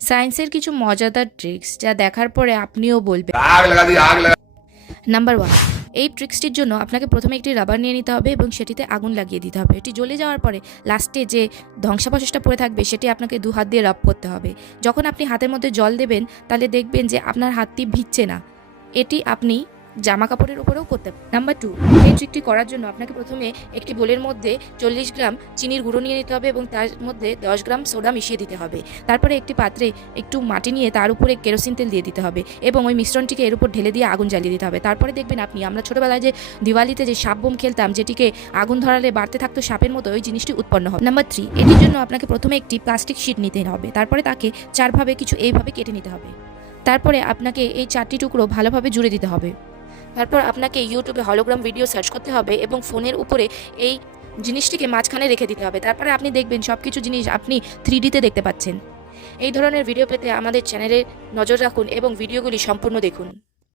সায়েন্সের কিছু মজাদার ট্রিক্স যা দেখার পরে আপনিও বলবেন। নাম্বার ওয়ান এই ট্রিক্সটির জন্য আপনাকে প্রথমে একটি রাবার নিয়ে নিতে হবে এবং সেটিতে আগুন লাগিয়ে দিতে হবে। এটি জ্বলে যাওয়ার পরে লাস্টে যে ধ্বংসাবশেষটা পড়ে থাকবে সেটি আপনাকে দু হাত দিয়ে রাব করতে হবে। যখন আপনি হাতের মধ্যে জল দেবেন তাহলে দেখবেন যে আপনার হাতটি ভিজছে না। এটি আপনি জামা কাপড়ের উপরেও করতে পারেন নাম্বার টু এই ট্রিকটি করার জন্য আপনাকে প্রথমে একটি বোলের মধ্যে চল্লিশ গ্রাম চিনির গুঁড়ো নিয়ে নিতে হবে এবং তার মধ্যে দশ গ্রাম সোডা মিশিয়ে দিতে হবে। তারপরে একটি পাত্রে একটু মাটি নিয়ে তার উপরে কেরোসিন তেল দিয়ে দিতে হবে এবং ওই মিশ্রণটিকে এর উপর ঢেলে দিয়ে আগুন জ্বালিয়ে দিতে হবে। তারপরে দেখবেন আপনি, আমরা ছোটোবেলায় যে দিওয়ালিতে যে সাপ বোম খেলতাম, যেটিকে আগুন ধরালে বাড়তে থাকতো সাপের মতো, ওই জিনিসটি উৎপন্ন হবে। নাম্বার থ্রি এটির জন্য আপনাকে প্রথমে একটি প্লাস্টিক শিট নিতে হবে। তারপরে তাকে চারভাবে কিছু এইভাবে কেটে নিতে হবে। তারপরে আপনাকে এই চারটি টুকরো ভালোভাবে জুড়ে দিতে হবে। তারপর আপনাকে ইউটিউবে হলোগ্রাম ভিডিও সার্চ করতে হবে এবং ফোনের উপরে এই জিনিসটিকে মাঝখানে রেখে দিতে হবে। তারপরে আপনি দেখবেন সব কিছু জিনিস আপনি থ্রি ডিতে দেখতে পাচ্ছেন। এই ধরনের ভিডিও পেতে আমাদের চ্যানেলে নজর রাখুন এবং ভিডিওগুলি সম্পূর্ণ দেখুন।